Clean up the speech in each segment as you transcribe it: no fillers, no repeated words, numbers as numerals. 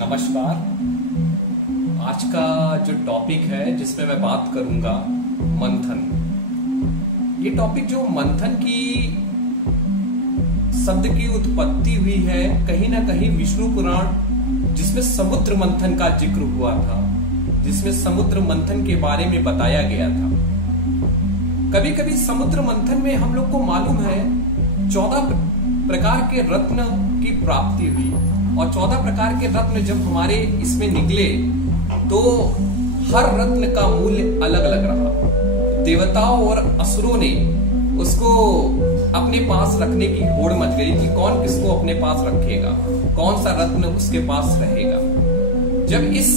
नमस्कार। आज का जो टॉपिक है जिसमें मैं बात करूंगा मंथन। ये टॉपिक जो मंथन की शब्द की उत्पत्ति हुई है कहीं ना कहीं विष्णु पुराण जिसमें समुद्र मंथन का जिक्र हुआ था, जिसमें समुद्र मंथन के बारे में बताया गया था। कभी कभी समुद्र मंथन में हम लोग को मालूम है 14 प्रकार के रत्न की प्राप्ति हुई और 14 प्रकार के रत्न जब हमारे इसमें निकले तो हर रत्न का मूल्य अलग अलग रहा। देवताओं और असुरों ने उसको अपने पास रखने की होड़ मच गई कि कौन किसको अपने पास रखेगा, कौन सा रत्न उसके पास रहेगा। जब इस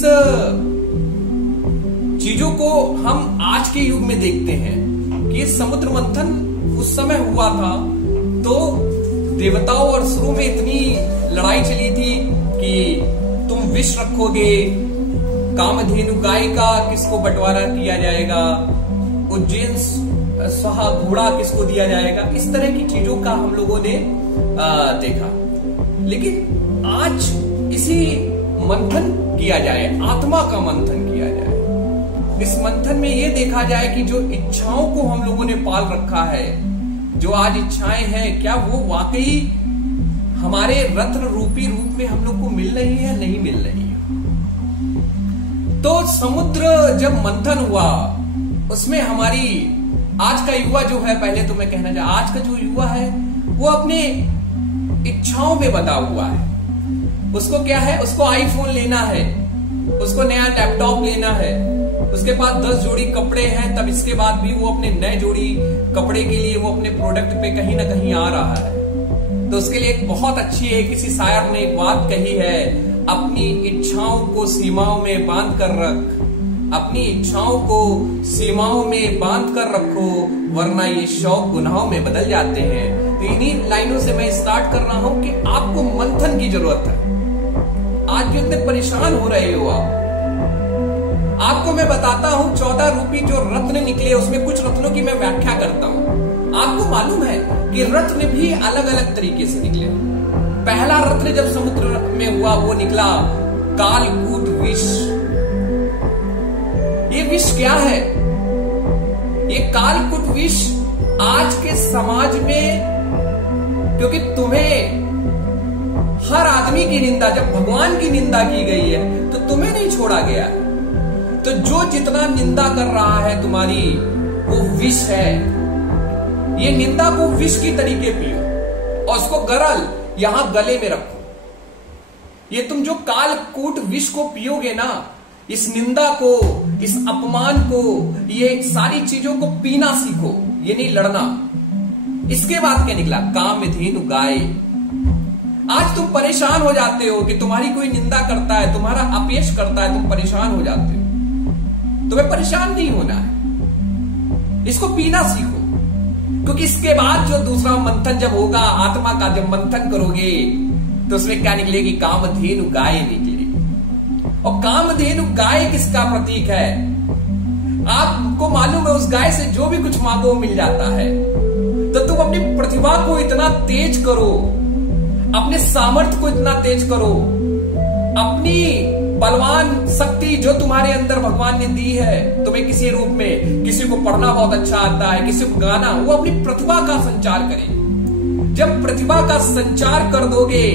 चीजों को हम आज के युग में देखते हैं कि समुद्र मंथन उस समय हुआ था तो देवताओं और असुरों में इतनी लड़ाई चली थी कि तुम विष रखोगे, कामधेनु गाय का किसको बंटवारा किया जाएगा, उज्जैन स्वाहा घोड़ा किसको दिया जाएगा। इस तरह की चीजों का हम लोगों ने देखा। लेकिन आज इसी मंथन किया जाए, आत्मा का मंथन किया जाए। इस मंथन में यह देखा जाए कि जो इच्छाओं को हम लोगों ने पाल रखा है, जो आज इच्छाएं हैं, क्या वो वाकई हमारे रत्न रूपी रूप में हम लोग को मिल रही है, नहीं मिल रही है। तो समुद्र जब मंथन हुआ उसमें हमारी आज का युवा जो है, पहले तो मैं कहना चाहता, आज का जो युवा है वो अपने इच्छाओं में बंधा हुआ है। उसको क्या है, उसको आईफोन लेना है, उसको नया लैपटॉप लेना है, उसके पास 10 जोड़ी कपड़े हैं, तब इसके बाद भी वो अपने नए जोड़ी कपड़े के लिए वो अपने प्रोडक्ट पे कहीं ना कहीं आ रहा है। तो उसके लिए एक बहुत अच्छी है, किसी शायर ने एक बात कही है, अपनी इच्छाओं को सीमाओं में बांध कर रख, अपनी इच्छाओं को सीमाओं में बांध कर रखो, वरना ये शौक गुनाहों में बदल जाते हैं। तो इन्हीं लाइनों से मैं स्टार्ट कर रहा हूं कि आपको मंथन की जरूरत है। आज जो इतने परेशान हो रहे हो आपको मैं बताता हूं 14 रूपी जो रत्न निकले, उसमें कुछ रत्नों की मैं व्याख्या करता हूं। आपको मालूम है कि रत्न भी अलग अलग तरीके से निकले। पहला रत्न जब समुद्र में हुआ वो निकला कालकूट विष। ये विष क्या है? ये कालकूट विष आज के समाज में, क्योंकि तुम्हें हर आदमी की निंदा, जब भगवान की निंदा की गई है तो तुम्हें नहीं छोड़ा गया। तो जो जितना निंदा कर रहा है तुम्हारी, वो विष है। ये निंदा को विष की तरीके पियो और उसको गरल यहां गले में रखो। ये तुम जो कालकूट विष को पियोगे ना, इस निंदा को, इस अपमान को, ये सारी चीजों को पीना सीखो, ये नहीं लड़ना। इसके बाद क्या निकला? कामधेनु गाय। आज तुम परेशान हो जाते हो कि तुम्हारी कोई निंदा करता है, तुम्हारा अपयश करता है, तुम परेशान हो जाते हो। तुम्हें परेशान नहीं होना है, इसको पीना सीखो, क्योंकि इसके बाद जो दूसरा मंथन जब होगा, आत्मा का जब मंथन करोगे तो उसमें क्या निकलेगी? कामधेनु गाय निकलेगी। और कामधेनु गाय किसका प्रतीक है? आपको मालूम है उस गाय से जो भी कुछ मांगो मिल जाता है। तो तुम अपनी प्रतिभा को इतना तेज करो, अपने सामर्थ्य को इतना तेज करो, अपनी बलवान शक्ति जो तुम्हारे अंदर भगवान ने दी है तुम्हें किसी रूप में, किसी को पढ़ना बहुत अच्छा आता है, किसी को गाना, वो अपनी प्रतिभा का संचार करे। जब प्रतिभा का संचार कर दोगे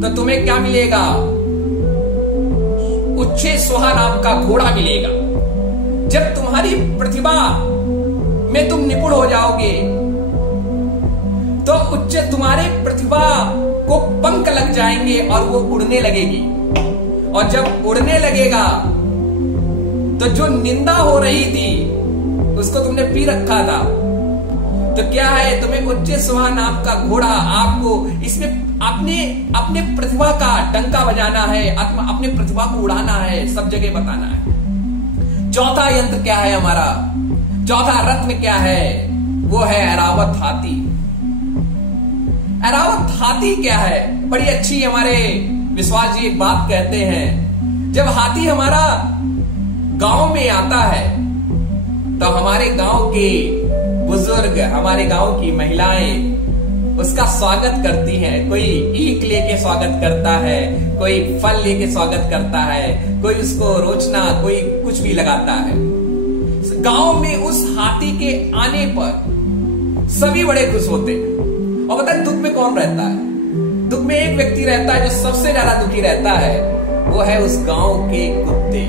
तो तुम्हें क्या मिलेगा? उच्चे स्वाहा नाम का घोड़ा मिलेगा। जब तुम्हारी प्रतिभा में तुम निपुण हो जाओगे तो उच्च तुम्हारे प्रतिभा को पंख लग जाएंगे और वो उड़ने लगेगी। और जब उड़ने लगेगा तो जो निंदा हो रही थी उसको तुमने पी रखा था। तो क्या है, तुम्हें उच्च स्वाहा नाम का घोड़ा, आपको इसमें अपने प्रतिभा का डंका बजाना है, अपने प्रतिभा को उड़ाना है, सब जगह बताना है। चौथा यंत्र क्या है हमारा? चौथा रत्न क्या है? वो है ऐरावत हाथी। ऐरावत हाथी क्या है? बड़ी अच्छी हमारे विश्वास जी एक बात कहते हैं, जब हाथी हमारा गांव में आता है तो हमारे गांव के बुजुर्ग, हमारे गांव की महिलाएं उसका स्वागत करती हैं। कोई ईख लेके स्वागत करता है, कोई फल लेके स्वागत करता है, कोई उसको रोचना, कोई कुछ भी लगाता है। गांव में उस हाथी के आने पर सभी बड़े खुश होते हैं। और बताए दुख में कौन रहता है? दुख में एक व्यक्ति रहता है जो सबसे ज्यादा दुखी रहता है, वो है उस गांव के कुत्ते।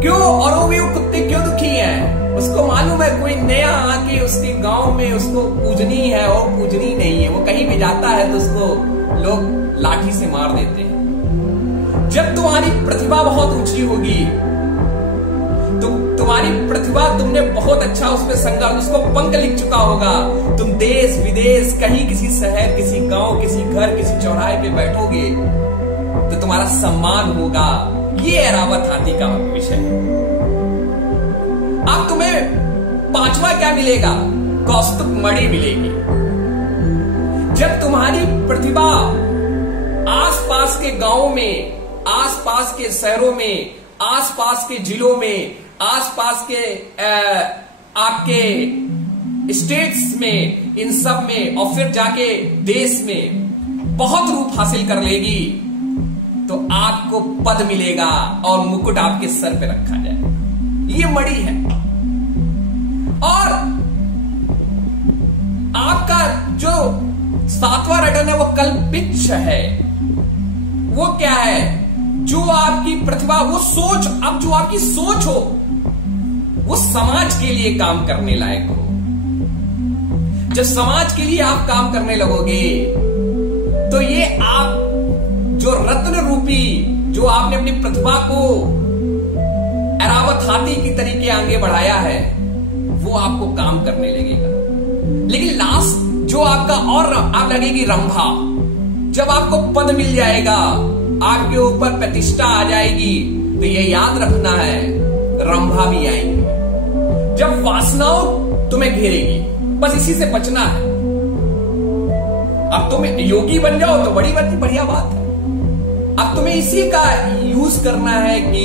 क्यों? और वो भी वो कुत्ते क्यों दुखी हैं? उसको मालूम है कोई नया आके उसके गांव में उसको पूजनी है और पूजनी नहीं है। वो कहीं भी जाता है तो उसको लोग लाठी से मार देते हैं। जब तुम्हारी प्रतिभा बहुत ऊंची होगी, तुम्हारी प्रतिभा, तुमने बहुत अच्छा उसमें संघर्ष, उसको पंख लिख चुका होगा, तुम देश विदेश कहीं किसी शहर, किसी गांव, किसी घर, किसी चौराहे पे बैठोगे तो तुम्हारा सम्मान होगा। ये ऐरावत हाथी का विषय है। अब तुम्हें पांचवा क्या मिलेगा? कौस्तुभ मणि मिलेगी। जब तुम्हारी प्रतिभा आसपास के गांवों में, आसपास के शहरों में, आसपास के जिलों में, आसपास के आपके स्टेट्स में, इन सब में और फिर जाके देश में बहुत रूप हासिल कर लेगी, तो आपको पद मिलेगा और मुकुट आपके सर पे रखा जाए। ये मणि है। और आपका जो सातवां रटन है वो कल्पित है। वो क्या है? जो आपकी प्रतिभा, वो सोच, अब जो आपकी सोच हो वो समाज के लिए काम करने लायक हो। जब समाज के लिए आप काम करने लगोगे तो ये आप जो रत्न रूपी, जो आपने अपनी प्रतिभा को ऐरावत हाथी की तरीके आगे बढ़ाया है, वो आपको काम करने लगेगा। लेकिन लास्ट जो आपका, और आप लगेगी रंभा। जब आपको पद मिल जाएगा, आपके ऊपर प्रतिष्ठा आ जाएगी, तो ये याद रखना है रंभा भी आएंगे। जब वासनाओं तुम्हें घेरेगी, बस इसी से बचना है। अब तुम योगी बन जाओ तो बड़ी बढ़िया बात है। अब तुम्हें इसी का यूज करना है कि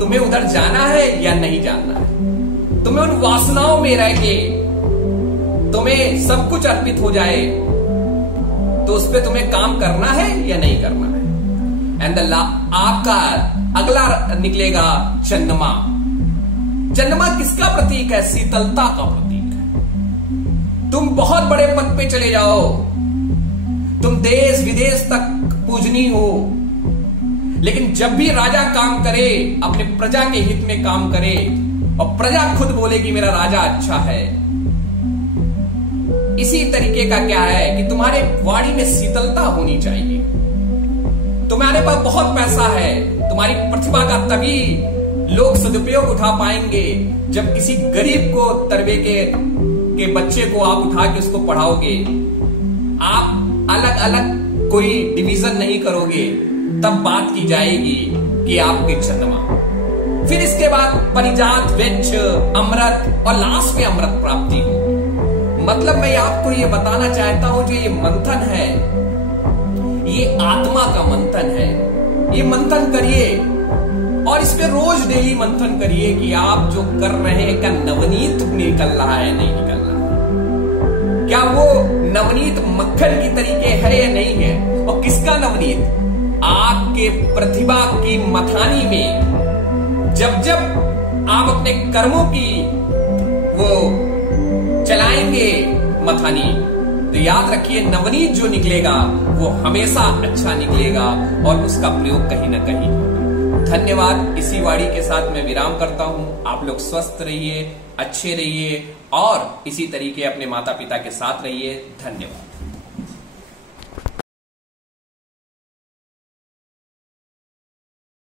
तुम्हें उधर जाना है या नहीं जाना है। तुम्हें उन वासनाओं में रह के तुम्हें सब कुछ अर्पित हो जाए तो उस पर तुम्हें काम करना है या नहीं करना है। एंड आपका अगला निकलेगा चंद्रमा। चंद्रमा किसका प्रतीक है? शीतलता का प्रतीक है। तुम बहुत बड़े पद पे चले जाओ, तुम देश विदेश तक पूजनी हो, लेकिन जब भी राजा काम करे, अपने प्रजा के हित में काम करे और प्रजा खुद बोले कि मेरा राजा अच्छा है, इसी तरीके का क्या है कि तुम्हारे वाणी में शीतलता होनी चाहिए। तुम्हारे पास बहुत पैसा है, तुम्हारी प्रतिभा का तभी लोग सदुपयोग उठा पाएंगे जब किसी गरीब को, तरबे के बच्चे को आप उठा के उसको पढ़ाओगे। आप अलग अलग कोई डिवीजन नहीं करोगे, तब बात की जाएगी कि आपके चंद्रमा। फिर इसके बाद परिजात, वेच्छ, अमृत और लास्ट में अमृत प्राप्ति हो। मतलब मैं आपको ये बताना चाहता हूं, जो ये मंथन है, ये आत्मा का मंथन है। ये मंथन करिए और इस पे रोज डेली मंथन करिए कि आप जो कर रहे हैं क्या नवनीत निकल रहा है, नहीं निकल रहा है। क्या वो नवनीत मक्खन की तरीके है या नहीं है? और किसका नवनीत? आपके प्रतिभा की मथानी में जब जब आप अपने कर्मों की वो चलाएंगे मथानी, तो याद रखिए नवनीत जो निकलेगा वो हमेशा अच्छा निकलेगा और उसका प्रयोग कहीं ना कहीं होगा। धन्यवाद। इसी वाणी के साथ मैं विराम करता हूं। आप लोग स्वस्थ रहिए, अच्छे रहिए और इसी तरीके अपने माता पिता के साथ रहिए। धन्यवाद।